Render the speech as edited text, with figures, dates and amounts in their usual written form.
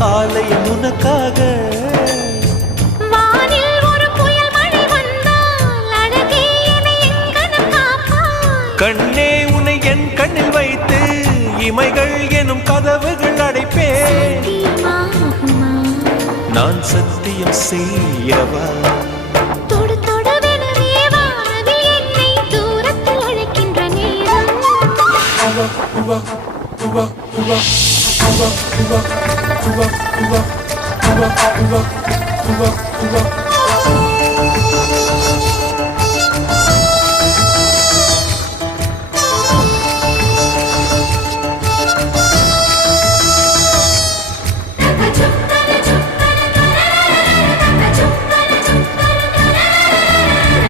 ஆலயம் உனக்காக. வானில் ஒரு புயல் மழை வந்தால் அழகே என்னை எங்கனம் காப்பாய். கண்ணே உன்னை என் கண்ணில் வைத்து இமைகள் எனும் கதவுகள் அடைப்பேன். சத்தியமாகுமா? நான் சத்தியம் செய்யவா? தொடு தொடுவெனவே வானவில் என்னை தூரத்தில் அழைக்கின்ற நேரம்.